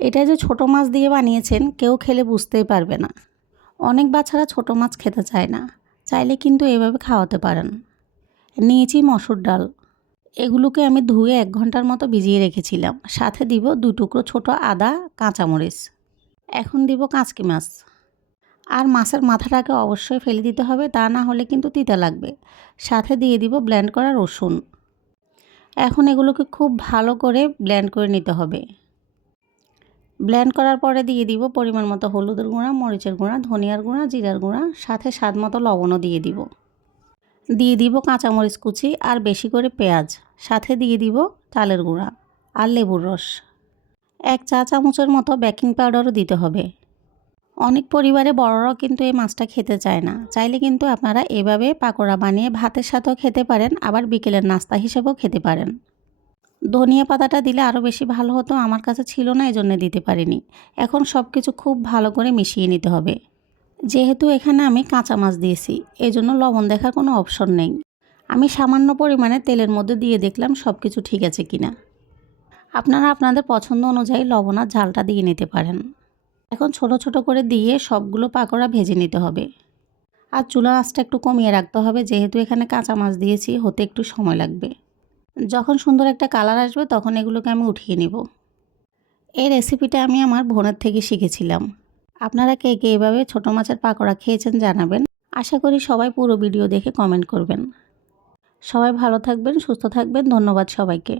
এটা যে ছোট মাছ দিয়ে বানিয়েছেন কেউ খেলে বুঝতেই পারবে না। অনেক বাচ্চারা ছোট মাছ খেতে চায় না, চাইলে কিন্তু এভাবে খাওয়াতে পারেন। নিয়েছি মসুর ডাল, এগুলোকে আমি ধুয়ে 1 ঘন্টার মতো ভিজিয়ে রেখেছিলাম। সাথে দিব 2 টুকরো ছোট আদা, কাঁচামরিচ। এখন দিব কাঁচকি মাছ। আর মাছের মাথাটাকে অবশ্যই ফেলে দিতে হবে, তা না হলে কিন্তু তিতা লাগবে। সাথে দিয়ে দিব ব্লেন্ড করা রসুন। এখন এগুলোকে খুব ভালো করে ব্লেন্ড করে নিতে হবে। ব্লেন্ড করার পরে দিয়ে দিব পরিমাণ মতো হলুদের গুঁড়া, মরিচের গুঁড়া, ধনিয়ার গুঁড়া, জিরার গুঁড়া, সাথে স্বাদ মতো লবণও দিয়ে দিব। দিয়ে দিব কাঁচামরিচ কুচি আর বেশি করে পেঁয়াজ। সাথে দিয়ে দিব চালের গুঁড়া আর লেবুর রস। 1 চা চামচের মতো বেকিং পাউডারও দিতে হবে। অনেক পরিবারে বড়রাও কিন্তু এই মাছটা খেতে চায় না, চাইলে কিন্তু আপনারা এভাবে পাকোড়া বানিয়ে ভাতের সাথেও খেতে পারেন, আবার বিকেলের নাস্তা হিসেবেও খেতে পারেন। ধনিয়া পাতাটা দিলে আরও বেশি ভালো হতো, আমার কাছে ছিল না, এজন্য দিতে পারিনি। এখন সব কিছু খুব ভালো করে মিশিয়ে নিতে হবে। যেহেতু এখানে আমি কাঁচা মাছ দিয়েছি, এজন্য লবণ দেখার কোনো অপশন নেই। আমি সামান্য পরিমাণে তেলের মধ্যে দিয়ে দেখলাম সব কিছু ঠিক আছে কিনা। আপনারা আপনাদের পছন্দ অনুযায়ী লবণ আর ঝালটা দিয়ে নিতে পারেন। এখন ছোট ছোট করে দিয়ে সবগুলো পাকোড়া ভেজে নিতে হবে। আর চুলার আঁচটা একটু কমিয়ে রাখতে হবে, যেহেতু এখানে কাঁচা মাছ দিয়েছি, হতে একটু সময় লাগবে। যখন সুন্দর একটা কালার আসবে তখন এগুলোকে আমি উঠিয়ে নেব। এই রেসিপিটা আমি আমার বোনের থেকে শিখেছিলাম। আপনারা কে কে এভাবে ছোটো মাছের পাকোড়া খেয়েছেন জানাবেন। আশা করি সবাই পুরো ভিডিও দেখে কমেন্ট করবেন। সবাই ভালো থাকবেন, সুস্থ থাকবেন। ধন্যবাদ সবাইকে।